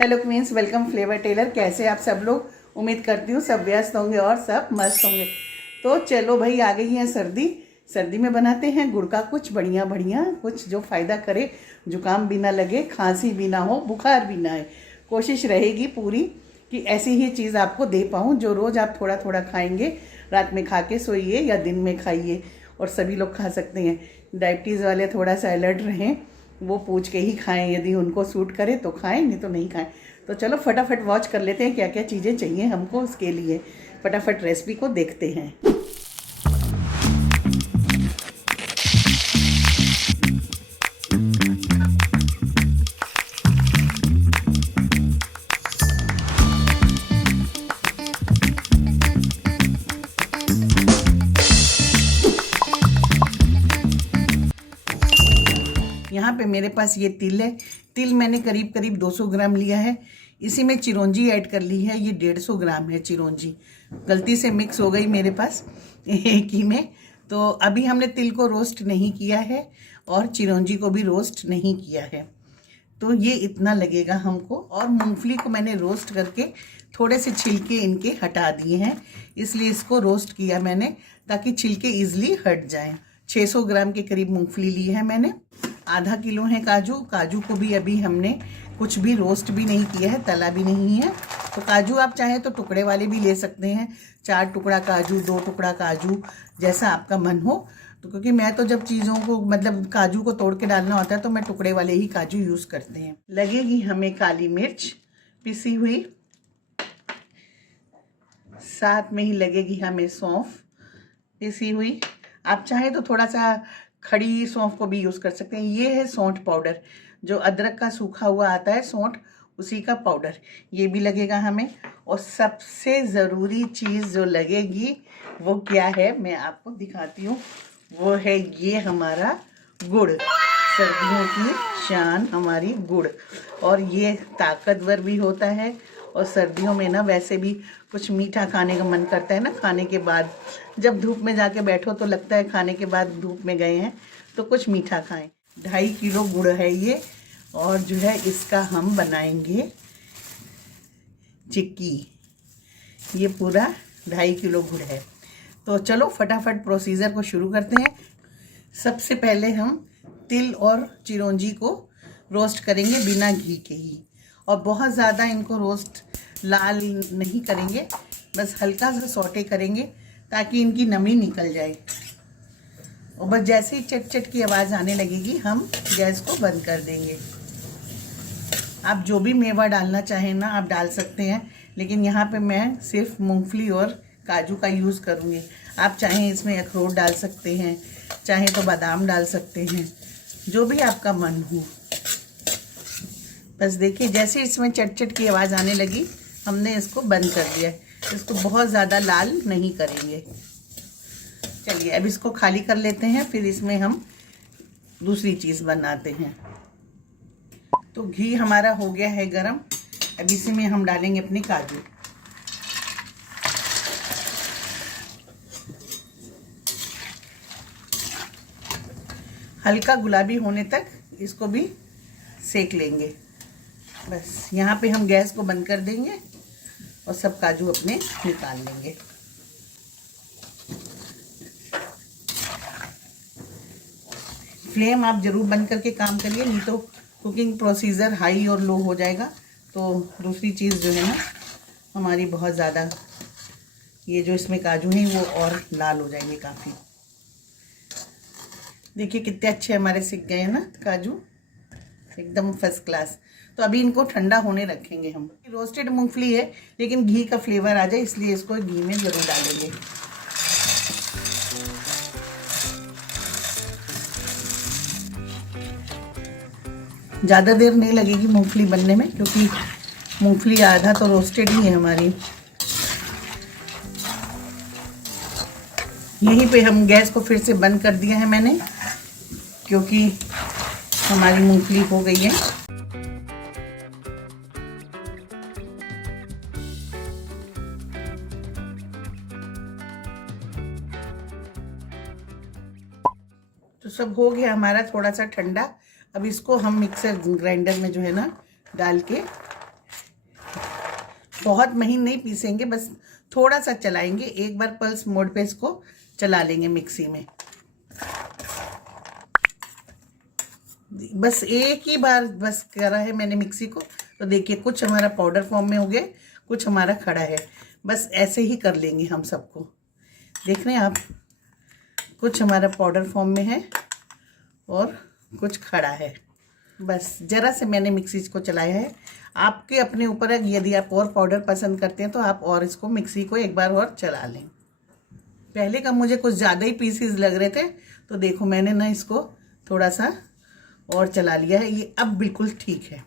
Hello queens, welcome flavour tailor. कैसे आप सब लोग? उम्मीद करती हूँ सब व्यस्त होंगे और सब मस्त होंगे। तो चलो भाई, आ गई है सर्दी। सर्दी में बनाते हैं गुड़ का कुछ बढ़िया बढ़िया, कुछ जो फ़ायदा करे, जुकाम भी ना लगे, खांसी भी ना हो, बुखार भी ना आए। कोशिश रहेगी पूरी कि ऐसी ही चीज़ आपको दे पाऊँ जो रोज़ आप थोड़ा थोड़ा खाएंगे। रात में खा के सोइए या दिन में खाइए, और सभी लोग खा सकते हैं। डायबिटीज़ वाले थोड़ा सा अलर्ट रहें, वो पूछ के ही खाएं। यदि उनको सूट करे तो खाएं, नहीं तो नहीं खाएं। तो चलो फटाफट वॉच कर लेते हैं क्या क्या चीज़ें चाहिए हमको उसके लिए। फटाफट रेसिपी को देखते हैं। यहाँ पे मेरे पास ये तिल है। तिल मैंने करीब करीब 200 ग्राम लिया है। इसी में चिरौंजी ऐड कर ली है, ये 150 ग्राम है चिरौंजी। गलती से मिक्स हो गई मेरे पास एक ही में। तो अभी हमने तिल को रोस्ट नहीं किया है और चिरौंजी को भी रोस्ट नहीं किया है, तो ये इतना लगेगा हमको। और मूंगफली को मैंने रोस्ट करके थोड़े से छिलके इनके हटा दिए हैं, इसलिए इसको रोस्ट किया मैंने ताकि छिलके ईजिली हट जाएं। 600 ग्राम के करीब मूंगफली ली है मैंने। आधा किलो है काजू। काजू को भी अभी हमने कुछ भी रोस्ट भी नहीं किया है, तला भी नहीं है। तो काजू आप चाहे तो टुकड़े वाले भी ले सकते हैं, 4 टुकड़ा काजू, 2 टुकड़ा काजू, जैसा आपका मन हो। तो क्योंकि मैं तो जब चीज़ों को मतलब काजू को तोड़ के डालना होता है तो मैं टुकड़े वाले ही काजू यूज़ करते हैं। लगेगी हमें काली मिर्च पिसी हुई, साथ में ही लगेगी हमें सौंफ पिसी हुई। आप चाहे तो थोड़ा सा खड़ी सौंफ को भी यूज़ कर सकते हैं। ये है सौंठ पाउडर, जो अदरक का सूखा हुआ आता है सौंठ, उसी का पाउडर, ये भी लगेगा हमें। और सबसे ज़रूरी चीज़ जो लगेगी वो क्या है, मैं आपको दिखाती हूँ। वो है ये हमारा गुड़, सर्दियों की शान हमारी गुड़। और ये ताकतवर भी होता है, और सर्दियों में ना वैसे भी कुछ मीठा खाने का मन करता है ना, खाने के बाद जब धूप में जाके बैठो तो लगता है खाने के बाद धूप में गए हैं तो कुछ मीठा खाएं। 2.5 किलो गुड़ है ये, और जो है इसका हम बनाएंगे चिक्की। ये पूरा 2.5 किलो गुड़ है। तो चलो फटाफट प्रोसीजर को शुरू करते हैं। सबसे पहले हम तिल और चिरौंजी को रोस्ट करेंगे बिना घी के ही, और बहुत ज़्यादा इनको रोस्ट लाल नहीं करेंगे, बस हल्का सा सौटे करेंगे ताकि इनकी नमी निकल जाए। और बस जैसे ही चट चट की आवाज़ आने लगेगी हम गैस को बंद कर देंगे। आप जो भी मेवा डालना चाहें ना आप डाल सकते हैं, लेकिन यहाँ पे मैं सिर्फ मूंगफली और काजू का यूज़ करूँगी। आप चाहें इसमें अखरोट डाल सकते हैं, चाहे तो बादाम डाल सकते हैं, जो भी आपका मन हो। बस देखिए जैसे इसमें चट चट की आवाज़ आने लगी हमने इसको बंद कर दिया। इसको बहुत ज़्यादा लाल नहीं करेंगे। चलिए अब इसको खाली कर लेते हैं, फिर इसमें हम दूसरी चीज़ बनाते हैं। तो घी हमारा हो गया है गरम। अब इसी में हम डालेंगे अपने काजू। हल्का गुलाबी होने तक इसको भी सेक लेंगे। बस यहाँ पे हम गैस को बंद कर देंगे और सब काजू अपने निकाल लेंगे। फ्लेम आप ज़रूर बंद करके काम करिए, नहीं तो कुकिंग प्रोसीजर हाई और लो हो जाएगा। तो दूसरी चीज़ जो है ना हमारी बहुत ज़्यादा, ये जो इसमें काजू हैं वो और लाल हो जाएंगे काफ़ी। देखिए कितने अच्छे हमारे सिक गए हैं ना काजू, एकदम फर्स्ट क्लास। तो अभी इनको ठंडा होने रखेंगे हम। रोस्टेड मूंगफली है लेकिन घी का फ्लेवर आ जाए इसलिए इसको घी में ज़रूर डालेंगे। ज़्यादा देर नहीं लगेगी मूंगफली बनने में, क्योंकि मूंगफली आधा तो रोस्टेड ही है हमारी। यहीं पे हम गैस को फिर से बंद कर दिया है मैंने, क्योंकि हमारी मूंगफली हो गई है। तो सब हो गया हमारा थोड़ा सा ठंडा। अब इसको हम मिक्सर ग्राइंडर में जो है ना डाल के बहुत महीन नहीं पीसेंगे, बस थोड़ा सा चलाएंगे, एक बार पल्स मोड पे इसको चला लेंगे मिक्सी में। बस एक ही बार बस करा है मैंने मिक्सी को, तो देखिए कुछ हमारा पाउडर फॉर्म में हो गया, कुछ हमारा खड़ा है। बस ऐसे ही कर लेंगे हम सबको। देख रहे हैं आप, कुछ हमारा पाउडर फॉर्म में है और कुछ खड़ा है। बस ज़रा से मैंने मिक्सी को चलाया है। आपके अपने ऊपर है, यदि आप और पाउडर पसंद करते हैं तो आप और इसको मिक्सी को एक बार और चला लें। पहले का मुझे कुछ ज़्यादा ही पीसेस लग रहे थे, तो देखो मैंने ना इसको थोड़ा सा और चला लिया है। ये अब बिल्कुल ठीक है।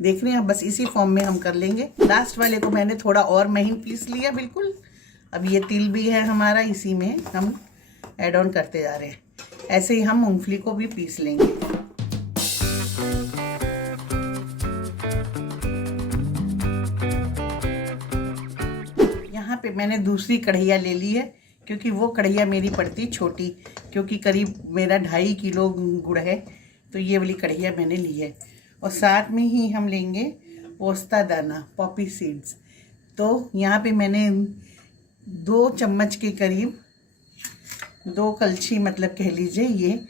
देख रहे हैं, बस इसी फॉर्म में हम कर लेंगे। लास्ट वाले को मैंने थोड़ा और महीन पीस लिया बिल्कुल। अब ये तिल भी है हमारा, इसी में हम ऐड ऑन करते जा रहे हैं। ऐसे ही हम मूंगफली को भी पीस लेंगे। यहाँ पे मैंने दूसरी कढ़ैया ले ली है, क्योंकि वो कढ़ैया मेरी पड़ती छोटी, क्योंकि करीब मेरा 2.5 किलो गुड़ है, तो ये वाली कढ़ैया मैंने ली है। और साथ में ही हम लेंगे पोस्ता दाना, पॉपी सीड्स। तो यहाँ पे मैंने 2 चम्मच के करीब, 2 कलछी मतलब कह लीजिए ये,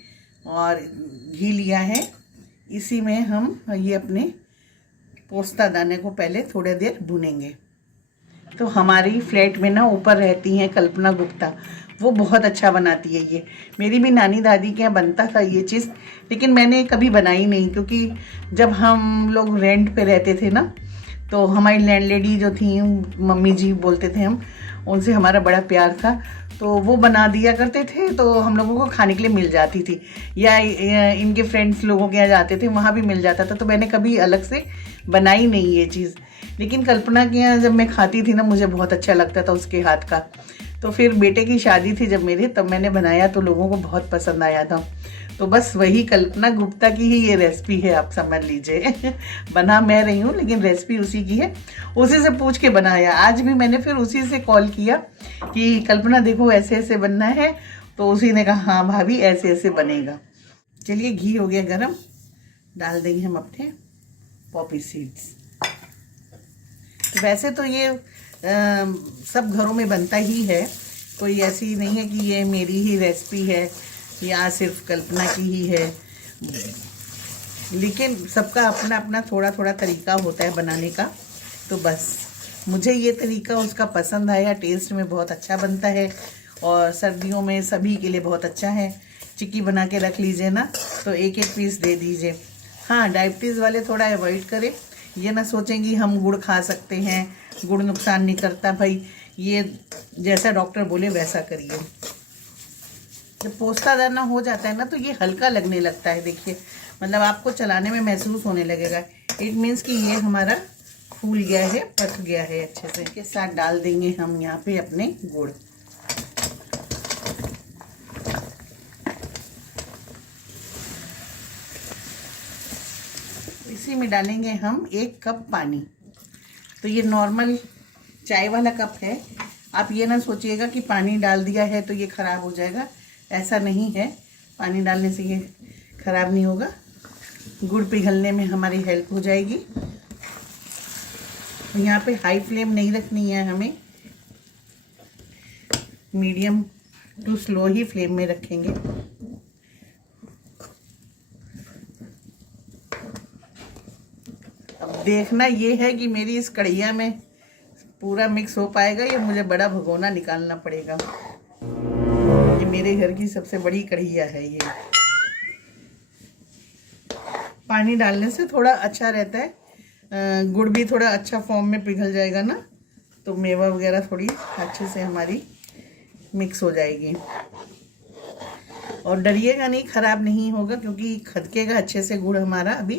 और घी लिया है। इसी में हम ये अपने पोस्ता दाने को पहले थोड़ी देर भूनेंगे। तो हमारी फ्लैट में ना ऊपर रहती हैं कल्पना गुप्ता, वो बहुत अच्छा बनाती है ये। मेरी भी नानी दादी के यहाँ बनता था ये चीज़, लेकिन मैंने कभी बनाई नहीं, क्योंकि जब हम लोग रेंट पे रहते थे ना, तो हमारी लैंडलेडी जो थी, मम्मी जी बोलते थे हम, उनसे हमारा बड़ा प्यार था, तो वो बना दिया करते थे, तो हम लोगों को खाने के लिए मिल जाती थी। या इनके फ्रेंड्स लोगों के यहाँ जाते थे, वहाँ भी मिल जाता था। तो मैंने कभी अलग से बनाई नहीं ये चीज़, लेकिन कल्पना के यहाँ जब मैं खाती थी ना, मुझे बहुत अच्छा लगता था उसके हाथ का। तो फिर बेटे की शादी थी जब मेरे, तब मैंने बनाया, तो लोगों को बहुत पसंद आया था। तो बस वही कल्पना गुप्ता की ही ये रेसिपी है, आप समझ लीजिए। बना मैं रही हूँ, लेकिन रेसिपी उसी की है। उसी से पूछ के बनाया। आज भी मैंने फिर उसी से कॉल किया कि कल्पना देखो ऐसे ऐसे बनना है, तो उसी ने कहा हाँ भाभी ऐसे ऐसे बनेगा। चलिए, घी हो गया गरम, डाल देंगे हम अपने पॉपी सीड्स। वैसे तो ये सब घरों में बनता ही है, कोई ऐसी नहीं है कि ये मेरी ही रेसिपी है या सिर्फ कल्पना की ही है, लेकिन सबका अपना अपना थोड़ा थोड़ा तरीका होता है बनाने का। तो बस मुझे ये तरीका उसका पसंद आया, टेस्ट में बहुत अच्छा बनता है, और सर्दियों में सभी के लिए बहुत अच्छा है। चिक्की बना के रख लीजिए ना, तो एक एक पीस दे दीजिए। हाँ, डायबिटीज़ वाले थोड़ा अवॉइड करें, ये ना सोचेंगे हम गुड़ खा सकते हैं, गुड़ नुकसान नहीं करता। भाई ये जैसा डॉक्टर बोले वैसा करिए। जब पोस्ता दाना हो जाता है ना, तो ये हल्का लगने लगता है। देखिए, मतलब आपको चलाने में महसूस होने लगेगा। इट मीन्स कि ये हमारा फूल गया है, पक गया है अच्छे से। इसके साथ डाल देंगे हम यहाँ पे अपने गुड़। इसी में डालेंगे हम 1 कप पानी। तो ये नॉर्मल चाय वाला कप है। आप ये ना सोचिएगा कि पानी डाल दिया है तो ये ख़राब हो जाएगा, ऐसा नहीं है। पानी डालने से ये ख़राब नहीं होगा, गुड़ पिघलने में हमारी हेल्प हो जाएगी। यहाँ पे हाई फ्लेम नहीं रखनी है हमें, मीडियम टू स्लो ही फ्लेम में रखेंगे। अब देखना ये है कि मेरी इस कढ़ैया में पूरा मिक्स हो पाएगा या मुझे बड़ा भगोना निकालना पड़ेगा। ये मेरे घर की सबसे बड़ी कढ़ैया है ये। पानी डालने से थोड़ा अच्छा रहता है, गुड़ भी थोड़ा अच्छा फॉर्म में पिघल जाएगा ना, तो मेवा वगैरह थोड़ी अच्छे से हमारी मिक्स हो जाएगी। और डरिएगा नहीं, ख़राब नहीं होगा, क्योंकि खदकेगा अच्छे से गुड़ हमारा अभी,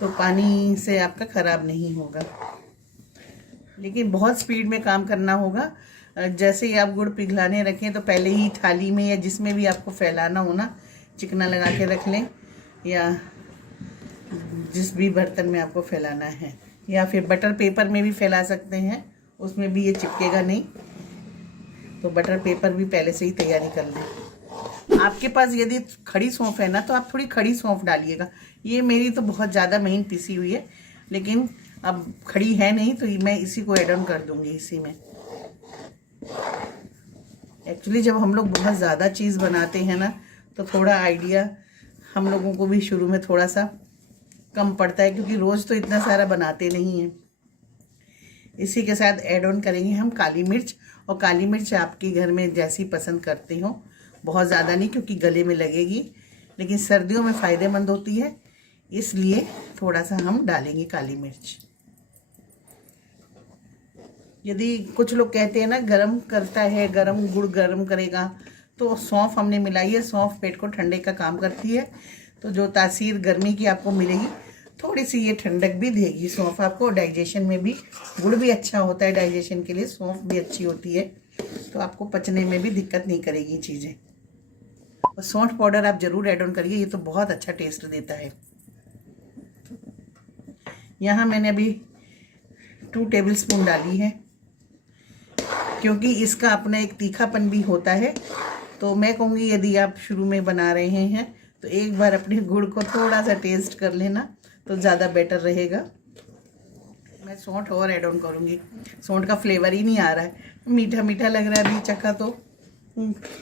तो पानी से आपका ख़राब नहीं होगा। लेकिन बहुत स्पीड में काम करना होगा। जैसे ही आप गुड़ पिघलाने रखें तो पहले ही थाली में या जिसमें भी आपको फैलाना हो ना, चिकना लगा के रख लें, या जिस भी बर्तन में आपको फैलाना है, या फिर बटर पेपर में भी फैला सकते हैं, उसमें भी ये चिपकेगा नहीं। तो बटर पेपर भी पहले से ही तैयारी कर लें। आपके पास यदि खड़ी सौंफ है ना, तो आप थोड़ी खड़ी सौंफ डालिएगा। ये मेरी तो बहुत ज़्यादा महीन पिसी हुई है, लेकिन अब खड़ी है नहीं तो मैं इसी को ऐड ऑन कर दूंगी इसी में। एक्चुअली जब हम लोग बहुत ज़्यादा चीज़ बनाते हैं ना तो थोड़ा आइडिया हम लोगों को भी शुरू में थोड़ा सा कम पड़ता है, क्योंकि रोज़ तो इतना सारा बनाते नहीं हैं। इसी के साथ ऐड ऑन करेंगे हम काली मिर्च, और काली मिर्च आपके घर में जैसी पसंद करते हो, बहुत ज़्यादा नहीं क्योंकि गले में लगेगी, लेकिन सर्दियों में फ़ायदेमंद होती है, इसलिए थोड़ा सा हम डालेंगे काली मिर्च। यदि कुछ लोग कहते हैं ना गरम करता है, गरम गुड़ गरम करेगा, तो सौंफ हमने मिलाई है। सौंफ पेट को ठंडे का काम करती है, तो जो तासीर गर्मी की आपको मिलेगी थोड़ी सी ये ठंडक भी देगी। सौंफ आपको डाइजेशन में भी, गुड़ भी अच्छा होता है डाइजेशन के लिए, सौंफ भी अच्छी होती है, तो आपको पचने में भी दिक्कत नहीं करेगी चीज़ें। और सौंठ पाउडर आप ज़रूर ऐड ऑन करिए, ये तो बहुत अच्छा टेस्ट देता है। यहाँ मैंने अभी 2 टेबलस्पून डाली है, क्योंकि इसका अपना एक तीखापन भी होता है। तो मैं कहूँगी यदि आप शुरू में बना रहे हैं तो एक बार अपने गुड़ को थोड़ा सा टेस्ट कर लेना तो ज़्यादा बेटर रहेगा। मैं सौंठ और ऐड ऑन करूँगी, सौंठ का फ्लेवर ही नहीं आ रहा है, मीठा मीठा लग रहा है अभी चखा तो।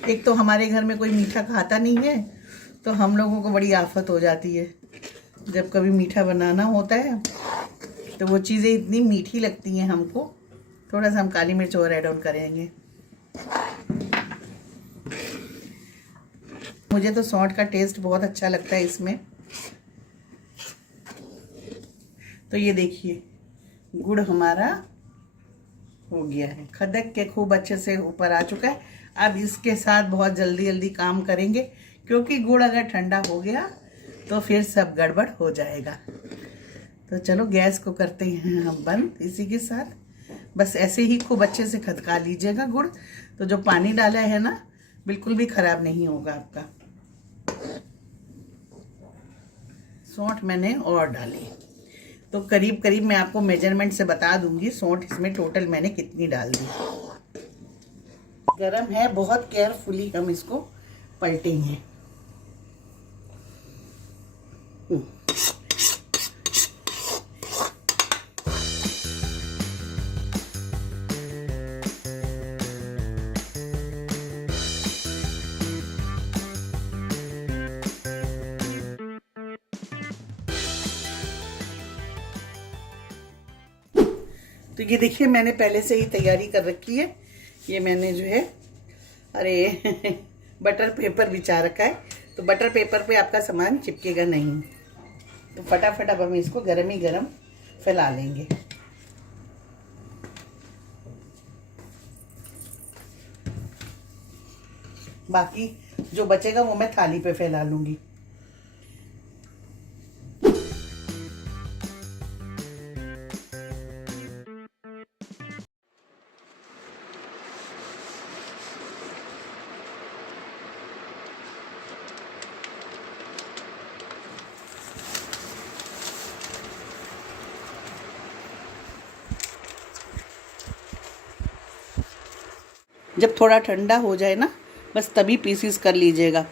एक तो हमारे घर में कोई मीठा खाता नहीं है, तो हम लोगों को बड़ी आफत हो जाती है जब कभी मीठा बनाना होता है, तो वो चीज़ें इतनी मीठी लगती हैं हमको। थोड़ा सा हम काली मिर्च और ऐड ऑन करेंगे। मुझे तो सौंठ का टेस्ट बहुत अच्छा लगता है इसमें। तो ये देखिए गुड़ हमारा हो गया है, खदक के खूब अच्छे से ऊपर आ चुका है। अब इसके साथ बहुत जल्दी जल्दी काम करेंगे, क्योंकि गुड़ अगर ठंडा हो गया तो फिर सब गड़बड़ हो जाएगा। तो चलो गैस को करते हैं हम बंद। इसी के साथ बस ऐसे ही खूब अच्छे से खदका लीजिएगा गुड़, तो जो पानी डाला है ना बिल्कुल भी ख़राब नहीं होगा आपका। सौंठ मैंने और डाली, तो करीब करीब मैं आपको मेजरमेंट से बता दूंगी सौंठ इसमें टोटल मैंने कितनी डाल दी। गरम है, बहुत केयरफुली हम इसको पलटेंगे। तो ये देखिए मैंने पहले से ही तैयारी कर रखी है। ये मैंने जो है अरे बटर पेपर बिछा रखा है, तो बटर पेपर पे आपका सामान चिपकेगा नहीं। तो फटाफट अब हम इसको गरम ही गरम फैला लेंगे। बाकी जो बचेगा वो मैं थाली पे फैला लूंगी। जब थोड़ा ठंडा हो जाए ना बस तभी पीसीस कर लीजिएगा,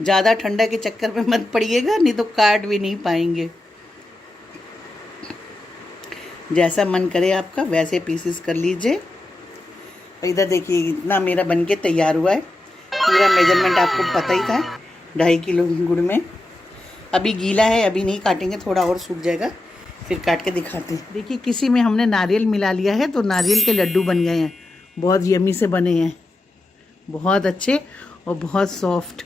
ज़्यादा ठंडा के चक्कर में मत पड़िएगा, नहीं तो काट भी नहीं पाएंगे। जैसा मन करे आपका वैसे पीसीस कर लीजिए। इधर देखिए इतना मेरा बनके तैयार हुआ है। पूरा मेजरमेंट आपको पता ही था, 2.5 किलो गुड़ में। अभी गीला है, अभी नहीं काटेंगे, थोड़ा और सूख जाएगा फिर काट के दिखाते हैं। देखिए किसी में हमने नारियल मिला लिया है, तो नारियल के लड्डू बन गए हैं, बहुत यम्मी से बने हैं, बहुत अच्छे और बहुत सॉफ्ट।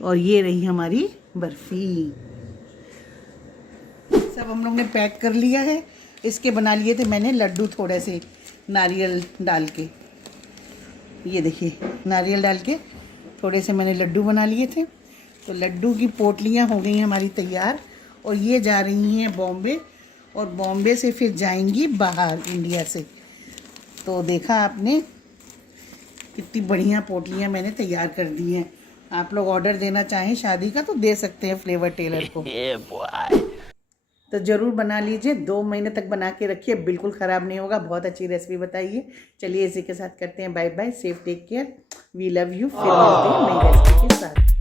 और ये रही हमारी बर्फ़ी। सब हम लोग ने पैक कर लिया है। इसके बना लिए थे मैंने लड्डू थोड़े से नारियल डाल के। ये देखिए नारियल डाल के थोड़े से मैंने लड्डू बना लिए थे। तो लड्डू की पोटलियाँ हो गई हमारी तैयार, और ये जा रही हैं बॉम्बे, और बॉम्बे से फिर जाएंगी बाहर इंडिया से। तो देखा आपने कितनी बढ़िया पोटलियाँ मैंने तैयार कर दी हैं। आप लोग ऑर्डर देना चाहें शादी का तो दे सकते हैं फ्लेवर टेलर को। तो ज़रूर बना लीजिए, 2 महीने तक बना के रखिए, बिल्कुल ख़राब नहीं होगा। बहुत अच्छी रेसिपी बताइए। चलिए इसी के साथ करते हैं bye bye, safe take care, we love you. फिर मिलते हैं नई रेसिपी के साथ।